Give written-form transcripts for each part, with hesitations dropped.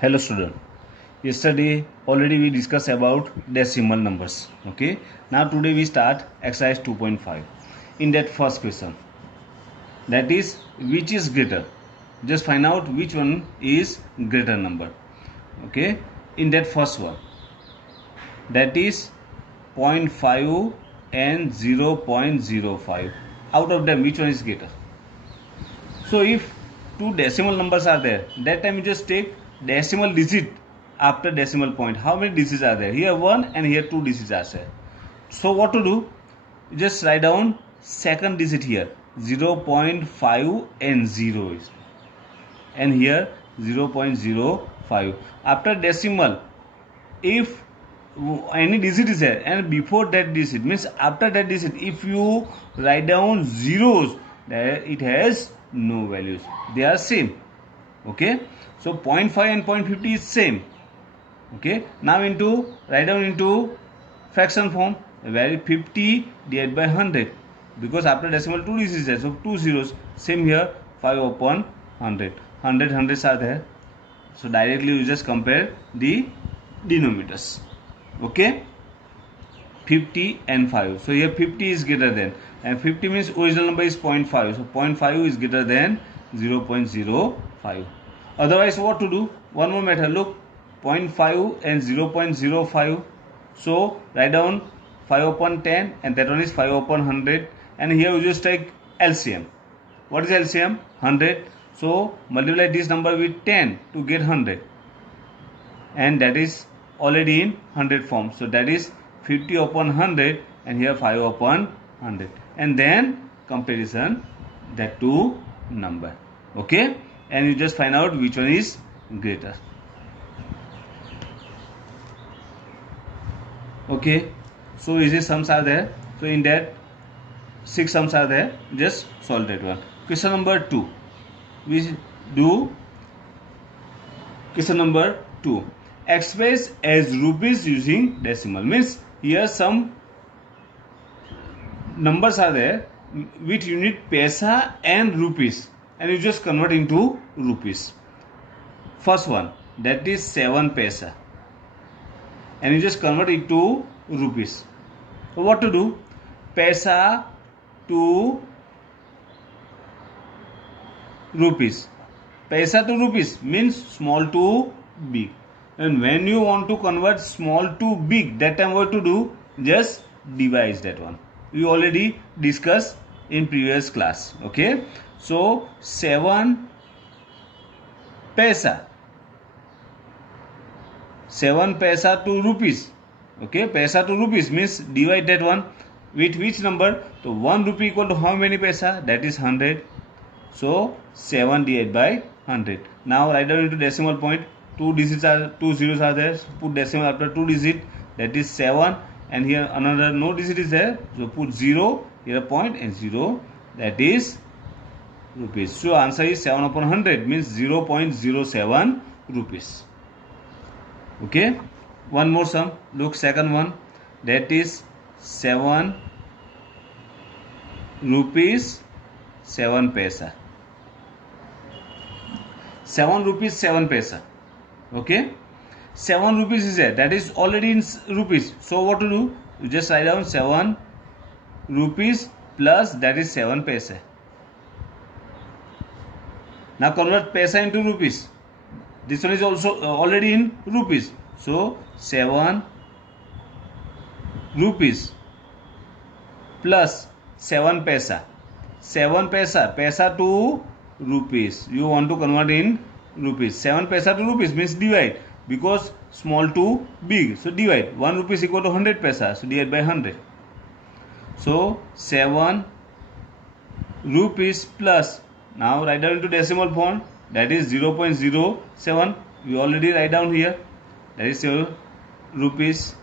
Hello student. Yesterday already we discussed about decimal numbers. Okay. Now today we start exercise 2.5. In that first question, that is which is greater. Just find out which one is greater number. Okay. In that first one, that is 0.5 and 0.05. Out of them, which one is greater? So if two decimal numbers are there, that time you just take decimal digit after decimal point. How many digits are there? Here 1 and here 2 digits are there. So what to do? You just write down second digit here. 0.5 and 0 is. And here 0.05. After decimal, if any digit is there and before that digit, means after that digit, if you write down zeros, it has no values, they are same. Okay, so 0.5 and 0.50 is same. Okay, now into write down into fraction form, value 50 divided by 100, because after decimal 2 digits is there, so 2 zeros. Same here, 5 upon 100. 100 hundreds are there, so directly you just compare the denominators. Okay, 50 and 5. So here 50 is greater than, and 50 means original number is 0.5. So 0.5 is greater than 0.05. Otherwise what to do? One more method. Look, 0.5 and 0.05. So write down 5 upon 10, and that one is 5 upon 100. And here you just take LCM. What is LCM? 100. So multiply this number with 10 to get 100. And that is already in 100 form. So that is 50 upon 100, and here 5 upon 100. And then comparison that two number. Okay. And you just find out which one is greater. Okay. So easy sums are there. So in that 6 sums are there. Just solve that one. Question number 2. We do question number 2. Express as rupees using decimal. Means here some numbers are there with unit paisa and rupees, and you just convert into rupees. First one, that is 7 paisa, and you just convert it to rupees. So what to do? Paisa to rupees. Paisa to rupees means small to big. And when you want to convert small to big, that time what to do? Just divide that one. We already discussed in previous class. Okay. So 7 paisa. 7 paisa to rupees. Okay. Paisa to rupees means divide that one with which number? So 1 rupee equal to how many paisa? That is 100. So 7 divided by 100. Now write down into decimal point. 2 zeros are there. So put decimal after 2 digit. That is 7. And here another no digit is there. So put 0. Here a point and 0. That is rupees. So answer is 7 upon 100 means 0.07 rupees. Okay. One more sum. Look, second one. That is 7 rupees 7 paisa. 7 rupees 7 paisa. Okay, 7 rupees is there, that is already in rupees. So what to do? You just write down 7 rupees plus that is 7 paisa. Now convert paisa into rupees. This one is also already in rupees. So 7 rupees plus 7 paisa. 7 paisa, paisa to rupees. You want to convert in rupees. 7 paisa to rupees means divide, because small to big. So divide. 1 rupees equal to 100 paisa. So divide by 100. So 7 rupees plus. Now write down into decimal form. That is 0.07. We already write down here. That is 7 rupees.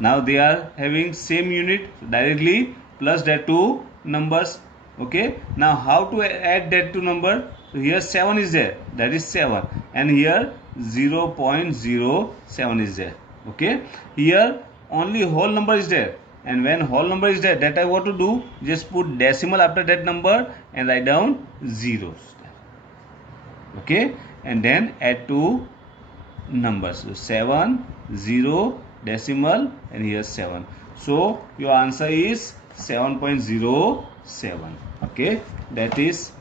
Now they are having same unit. So directly plus that two numbers. Okay. Now how to add that two number? So here 7 is there. That is 7. And here 0.07 is there. Okay. Here only whole number is there. And when whole number is there, that I want to do, just put decimal after that number and write down zeros. Okay. and then add two numbers. So 7, 0, decimal, and here 7. So your answer is 7.07. Okay, that is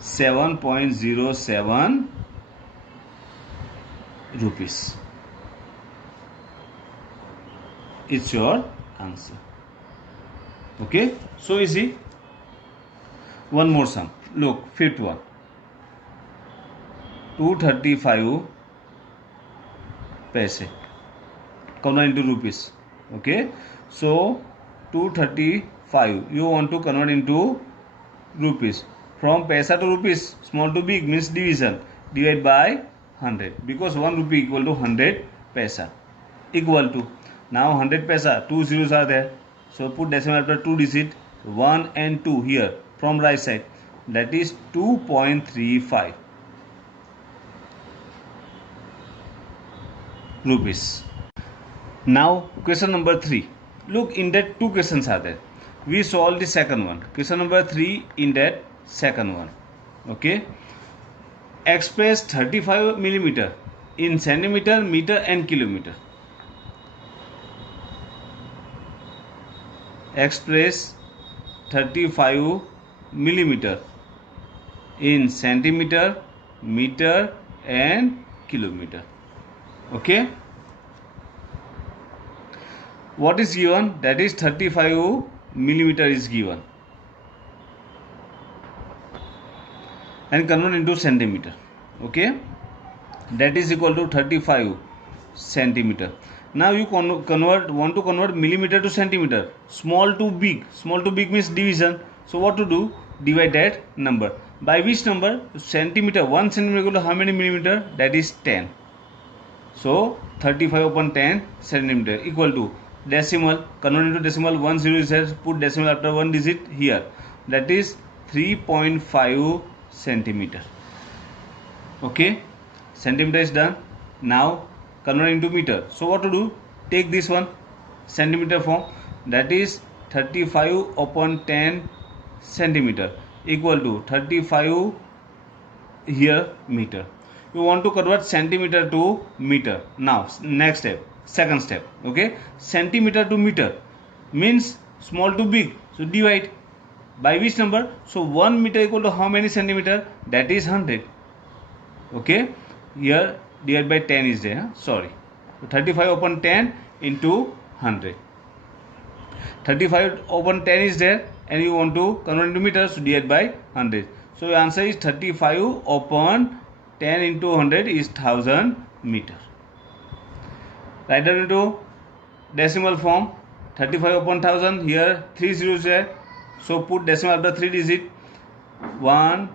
7.07 rupees. It's your answer. Okay, so easy. One more sum. Look, fifth one. 235 paise convert into rupees. Okay, so 235 you want to convert into rupees. From paisa to rupees, small to big means division. Divide by 100 because 1 rupee equal to 100 paisa. Equal to, now 100 paisa, 2 zeros are there, so put decimal after 2 digit, 1 and 2 here from right side, that is 2.35 rupees. Now question number 3. Look, in that two questions are there. We solve the second one. Question number 3 in that second one. Okay. Express 35 millimeter in centimeter, meter and kilometer. Express 35 millimeter in centimeter, meter and kilometer. Okay. What is given? That is 35 millimeter is given. And convert into centimeter. Okay. That is equal to 35 centimeter. Now you want to convert millimeter to centimeter. Small to big. Small to big means division. So what to do? Divide that number. By which number? Centimeter. 1 centimeter equal to how many millimeter? That is 10. So 35 upon 10 centimeter equal to decimal. Convert into decimal. 1 0 is there. Put decimal after 1 digit here. That is 3.5 centimeter. Okay. Centimeter is done. Now convert into meter. So what to do? Take this one, centimeter form, that is 35 upon 10 centimeter equal to 35 here meter. You want to convert centimeter to meter. Now next step, second step. Okay, centimeter to meter means small to big. So divide by which number? So 1 meter equal to how many centimeter? That is 100. Okay, here divided by 10 is there. Sorry. So 35 upon 10 into 100. 35 upon 10 is there and you want to convert into meters, so divide by 100. So your answer is 35 upon 10 into 100 is 1000 meter. Write down into decimal form. 35 upon 1000, here 3 zeros there. So put decimal after 3 digit. 1,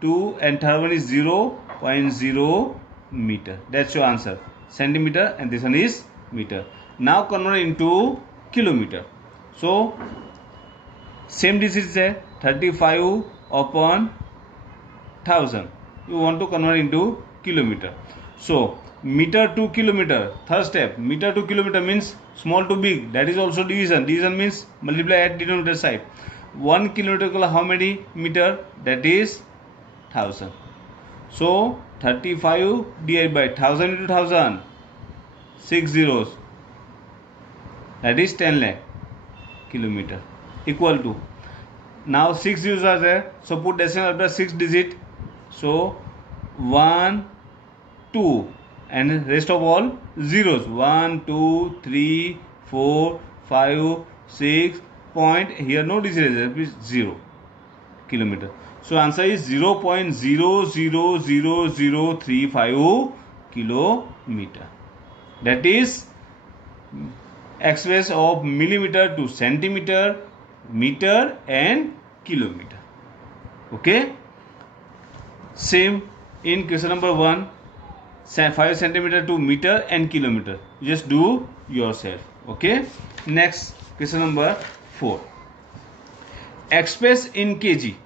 2 and third one is 0.0 meter. That's your answer. Centimeter and this one is meter. Now convert into kilometer. So same digits there. 35 upon 1000. You want to convert into kilometer. So meter to kilometer. Third step. Meter to kilometer means small to big. That is also division. Division means multiply at denominator side. 1 kilometer equal how many meter? That is 1000. So 35 divided by 1000 into 1000, 6 zeros, that is 10 lakh kilometer equal to, now 6 zeros are there, so put decimal after 6 digit, so 1, 2 and rest of all zeros, 1, 2, 3, 4, 5, 6 point, here no digit is 0 kilometer. So answer is 0.000035 kilometer. That is express of millimeter to centimeter, meter and kilometer. Okay. Same in question number 1, 5 centimeter to meter and kilometer. Just do yourself. Okay. Next question number 4. Express in kg.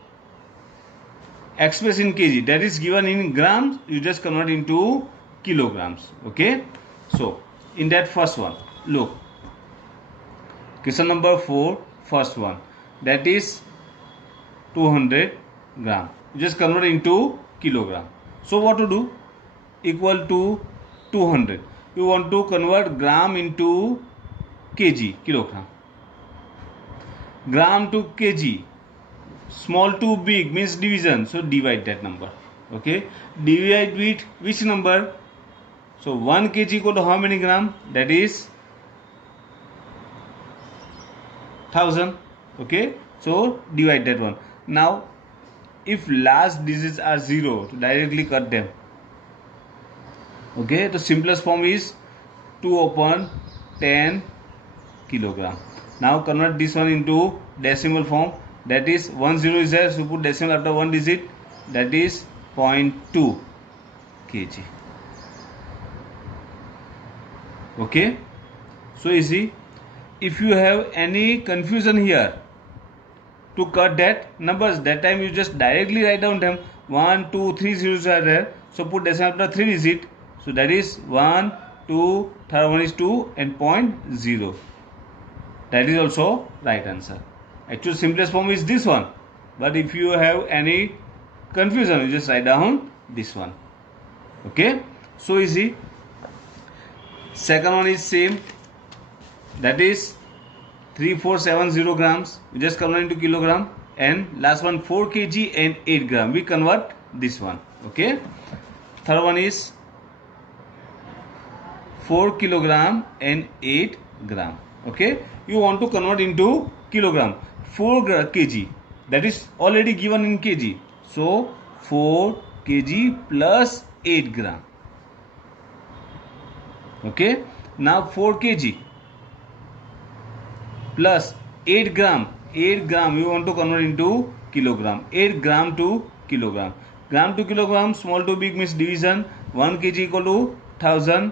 Express in kg, that is given in grams, you just convert into kilograms. Okay, so in that first one, look, question number 4, first one, that is 200 gram, you just convert into kilogram. So what to do? Equal to 200. You want to convert gram into kg, kilogram. Gram to kg. Small to big means division. So divide that number. Okay. Divide with which number? So 1 kg equal to how many gram? That is 1000. Okay. So divide that one. Now if last digits are 0, to directly cut them. Okay. The simplest form is 2 upon 10 kilogram. Now convert this one into decimal form. That is 10 is there, so put decimal after one digit. That is 0.2 kg. Okay, so easy. If you have any confusion here to cut that numbers, that time you just directly write down them. 1, 2, 3 zeros are there, so put decimal after 3 digit. So that is 1, 2, third one is 2 and 0.0. That is also right answer. Actual simplest form is this one. But if you have any confusion, you just write down this one. Okay. So easy. Second one is same. That is 3470 grams. We just convert into kilogram. And last one 4 kg and 8 gram. We convert this one. Okay. Third one is 4 kilogram and 8 gram. Okay, you want to convert into kilogram. 4 kg, that is already given in kg. So 4 kg plus 8 gram. Okay, now 4 kg plus 8 gram. 8 gram you want to convert into kilogram. 8 gram to kilogram. Gram to kilogram, small to big means division. 1 kg equal to 1000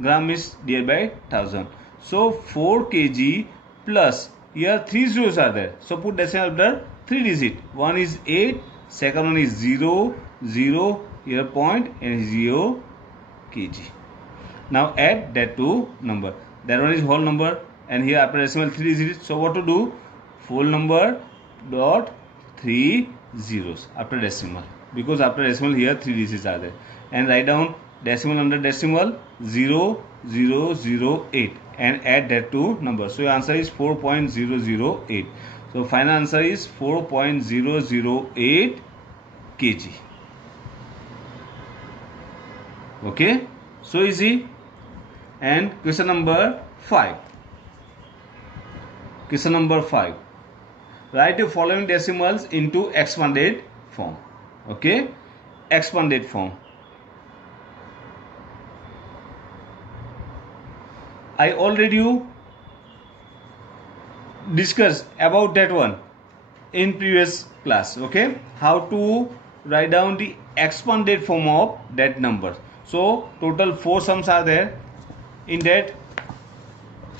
gram is divided by 1000. So 4 kg plus, here 3 zeros are there. So put decimal after 3 digit. One is 8, second one is 0, 0, here point and 0 kg. Now add that to number. That one is whole number and here after decimal 3 digits. So what to do? Whole number dot 3 zeros after decimal. Because after decimal here 3 digits are there. And write down decimal under decimal 0008 and add that to number. So your answer is 4.008. So final answer is 4.008 kg. Okay, so easy. And question number 5. Question number 5. Write the following decimals into expanded form. Okay, expanded form. I already discussed about that one in previous class. Okay, how to write down the expanded form of that number. So total 4 sums are there. In that,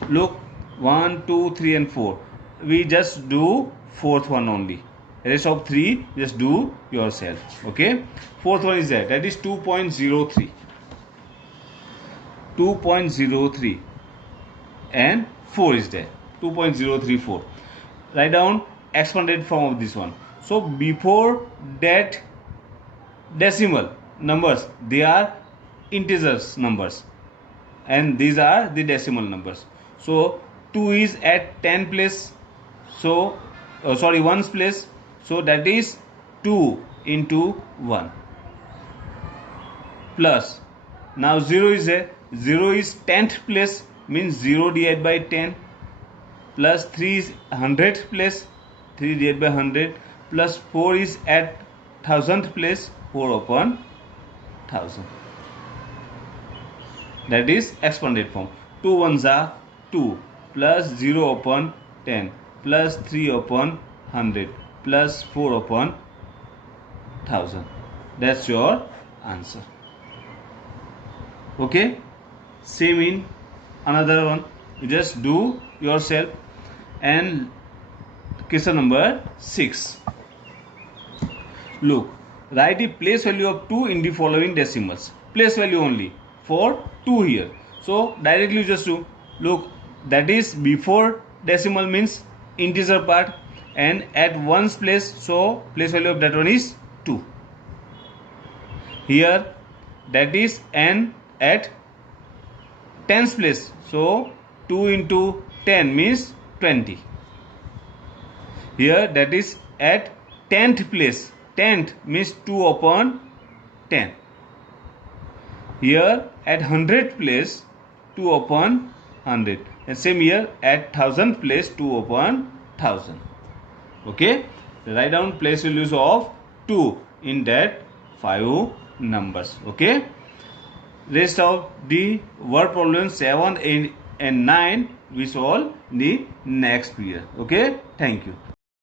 look, 1, 2, 3 and 4. We just do fourth one only. Rest of 3 just do yourself. Okay, fourth one is there. That is 2.03. 2.03 and 4 is there. 2.034. Write down expanded form of this one. So before that decimal numbers, they are integers numbers and these are the decimal numbers. So 2 is at 10 place. So 1's place. So that is 2 into 1 plus. Now 0 is there. 0 is 10th place means 0 divided by 10 plus 3 is 100th place, 3 divided by 100 plus 4 is at 1000th place, 4 upon 1000. That is expanded form. 2 ones are 2 plus 0 upon 10 plus 3 upon 100 plus 4 upon 1000. That's your answer. Okay, same in another one. You just do yourself. And question number 6. Look, write the place value of 2 in the following decimals. Place value only for 2 here. So directly just do. Look, that is before decimal means integer part and at 1's place. So place value of that one is 2. Here that is n at tens place. So 2 into 10 means 20. Here that is at 10th place. 10th means 2 upon 10. Here at 100th place 2 upon 100. And same here at 1000th place 2 upon 1000. Okay. Write down place values of 2 in that 5 numbers. Okay. Rest of the word problems 7, 8 and 9 we solve the next period. Okay. Thank you.